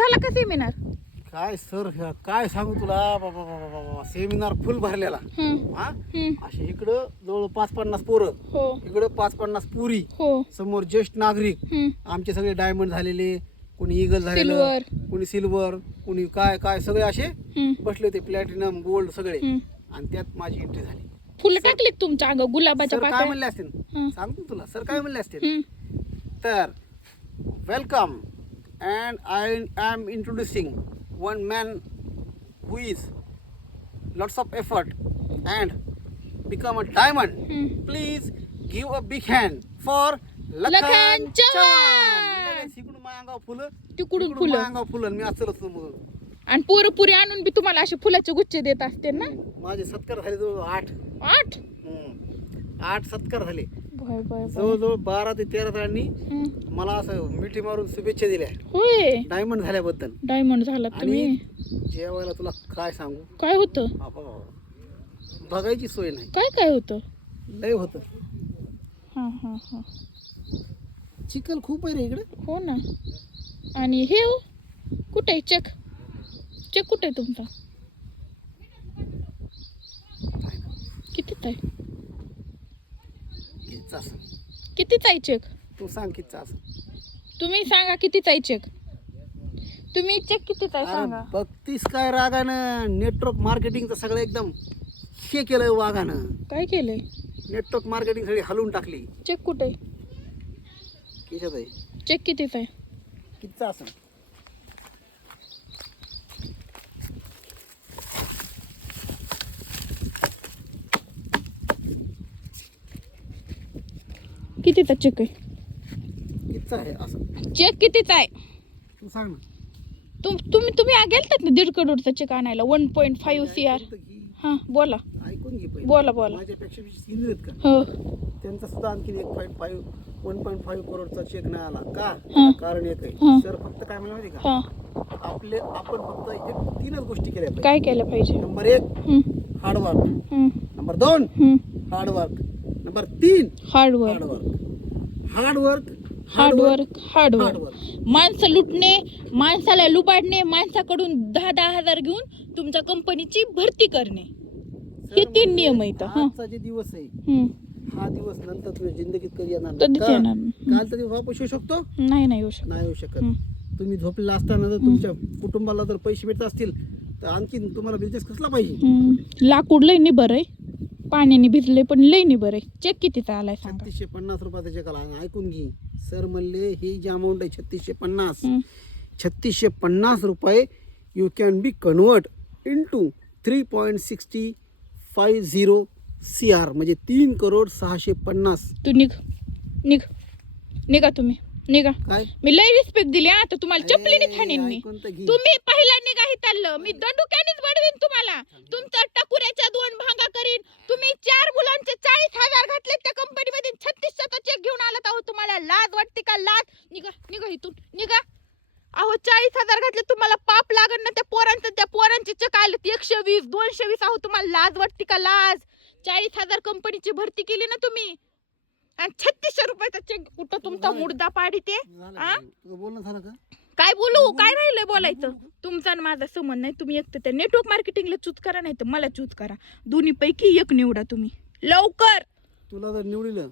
झाला का सेमिनार काय सर ह्या- काय सांगू तुला? बाबा बाबा बाबा सेमिनार फुल भरलेला. हा? असे इकडं जवळ पाच पन्नास पोरं. हो. इकडं पाच पन्नास पुरी. हो. समोर ज्येष्ठ नागरिक. हम्म. आमचे सगळे डायमंड झालेले कोणी इगल झालेलं Silver. कोणी सिल्वर कोणी काय काय सगळे असे हम्म. बसले होते प्लॅटिनम गोल्ड सगळे. हम्म. आणि त्यात माझी एंट्री झाली. फुलं टाकली तुमच्या अंग गुलाबाच्या सर काय पाकळ्या म्हणले असतील? हं. सांगतो तुला सर काय म्हणले असतील? हम्म. तर welcome and I am introducing one man who is lots of effort and become a diamond hmm. Please give a big hand for Lakhan Lakhan Chavan. लगेच इकडून माझ्या अंगावर फुलं तिकडून फुलं. माझ्या अंगावर फुलं आणि मी असं मग आणि पोरं पुरी आणून बी तुम्हाला असे फुलाचे गुच्छे देत असते ना माझे सत्कार झाले जवळ आठ आठ हम्म. आठ सत्कार झाले बाय. जवळजवळ बारा ते तेरा जणांनी. मला असं मिठी मारून शुभेच्छा दिल्या. होय? डायमंड झाल्याबद्दल. डायमंड झाला आणि तुम्ही? जेवायला तुला काय सांगू? काय होतं? बाबा बघायची सोय नाही. काय काय होतं? लय होत. हा हा हा. चिखल खूप आहे रे इकडे. हो ना. आणि हे हो कुठे आहे? चेक. चेक कुठे आहे तुमचा? कितीच आहे? कितीचा असं कितीच आहे चेक तू सांग कितीचा असं तुम्ही सांगा कितीच आहे चेक तुम्ही चेक कितीच आहे सांगा? अरे बघतीस काय रागानं. नेटवर्क मार्केटिंगचं सगळं एकदम हे केलंय वागानं काय केलंय? नेटवर्क मार्केटिंग सगळी हलवून टाकली. चेक कुठे? किशात आहे? चेक कितीच आहे कितीचा असं कितीचा चेक आहे? कितीचा आहे असं? चेक कितीचा आहे? तू सांग ना. तुम तुम्ही तुम्ही आ- गेलतात ना दीड करोडचा चेक आणायला? One point five C R ऐकून तर घे. हां बोला. ऐकून घे पहिले. बोला, बोला. माझ्यापेक्षा सिनियर आहेत का? हो. त्यांचा सुद्धा आणखी एक point five one point five करोडचा चेक नाही आला. का. कारण एक हं. आहे सर फक्त काय म्हणा माहिती का? हां. आपले आपण फक्त एक तीनच गोष्टी केल्या पाहिजे. काय केलं पाहिजे? नंबर एक हार्डवर्क नंबर दोन. हार्डवर्क नंबर तीन hard work hard work hard work hard work hard work hard work माणसं लुटणे माणसाला लुबाडणे माणसाकडून दहा दहा हजार घेऊन तुमच्या कंपनीची भरती करणे हे तीन नियम आहेत, हं. आजचा जे दिवस आहे हं. हा दिवस नंतर तुझ्या जिंदगीत कधी येणार नाही. कधीच का? येणार नाही. कालचा दिवस वापस येऊ शकतो नाही नाही येऊ शकत नाही येऊ शकत. तुम्ही झोपलेला असताना जर तुमच्या कुटुंबाला जर पैसे भेटत असतील तर आणखीन तुम्हाला बिझनेस कसला पाहिजे. लाकूड लय निबर आहे पाण्याने भिजले पण लय निबर आहे चेक कितीचा आलाय सांगा. छत्तीसशे पन्नास रुपयाचा चेक आला. ऐकून घे. सर म्हणले ही जी अमाऊंट आहे छत्तीसशे पन्नास. हं. छत्तीसशे पन्नास रुपये you can be convert into three point sixty five zero C R म्हणजे तीन करोड सहाशे पन्नास. तू निघ. निघ. निघा तुम्ही. निघा. काय? मी लय रिस्पेक्ट दिली आता तुम्हाला चपलीने ए, ठाणीन मी. ऐकून तर घे. तुम्ही पहिला निघा चाललं मी दंडुक्यानेच बडवीन तुम्हाला तुमचं टकुऱ्याच्या दोन भांगा करीन तुम्ही चार मुलांचे चाळीस हजार घातले त्या कंपनीमध्ये छत्तीसचा चेक घेऊन आलात आहो तुम्हाला लाज वाटते का? लाज. निघा निघा इथून निघा. अहो चाळीस हजार घातले तुम्हाला पाप लागण ना त्या पोरांचं. त्या पोरांचे चेक आले एकशे वीस दोनशे वीस. अहो तुम्हाला लाज वाटते का? लाज. चाळीस हजार कंपनीची भरती केली ना तुम्ही. आणि छत्तीसशे रुपयाचा चेक कुठं तुमचा मुर्दा पाडी ते काय बोलू? काय राहिलंय बोलायचं? तुमचा आणि माझा संबंध नाही. तुम्ही एक तर त्या नेटवर्क मार्केटिंगला चूज करा नाही तर मला चूज करा. दोन्ही पैकी एक निवडा तुम्ही. लवकर. तुला जर निवडलं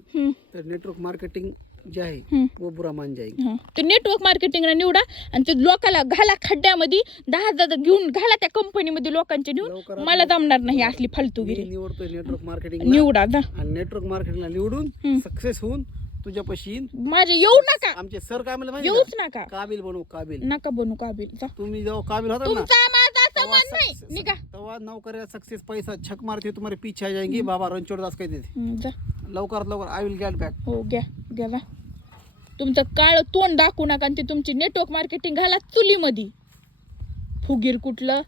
तर नेटवर्क मार्केटिंग जे आहे. वो बुरा मान जाईल हा. ते नेटवर्क मार्केटिंगला निवडा आणि ते लोकाला घाला खड्ड्यामध्ये दहा हजार घेऊन घाला त्या कंपनीमध्ये लोकांचे नेऊन लवकरात मला जमणार नाही असली फालतूगिरी. मी निवडतोय नेटवर्क मार्केटिंग निवडा जा. आणि नेटवर्क मार्केटिंगला निवडून. सक्सेस होऊन तुझ्यापाशी येईन. माझे येऊ नका. आमचे सर काय म्हणले माहिती येऊच का? नका. काबिल बनवू काबिल. नका बनू काबिल. जा. तुम्ही जेव्हा काबिल होता ना तुमचा माझा तेव्हा नाही. सक्सेस- निघा. तेव्हा नौकऱ्या सक्सेस पैसा छक मारते तुम्हारे पीछे आ जाएंगे. बाबा रणछोड दास कहते थे जा. लवकरात लवकर आय विल गेट बॅक हो घ्या. घ्या जा. तुमचं काळ तोंड दाखवू नका आणि ते तुमची नेटवर्क मार्केटिंग घाला चुलीमध्ये. फुगीर कुठलं?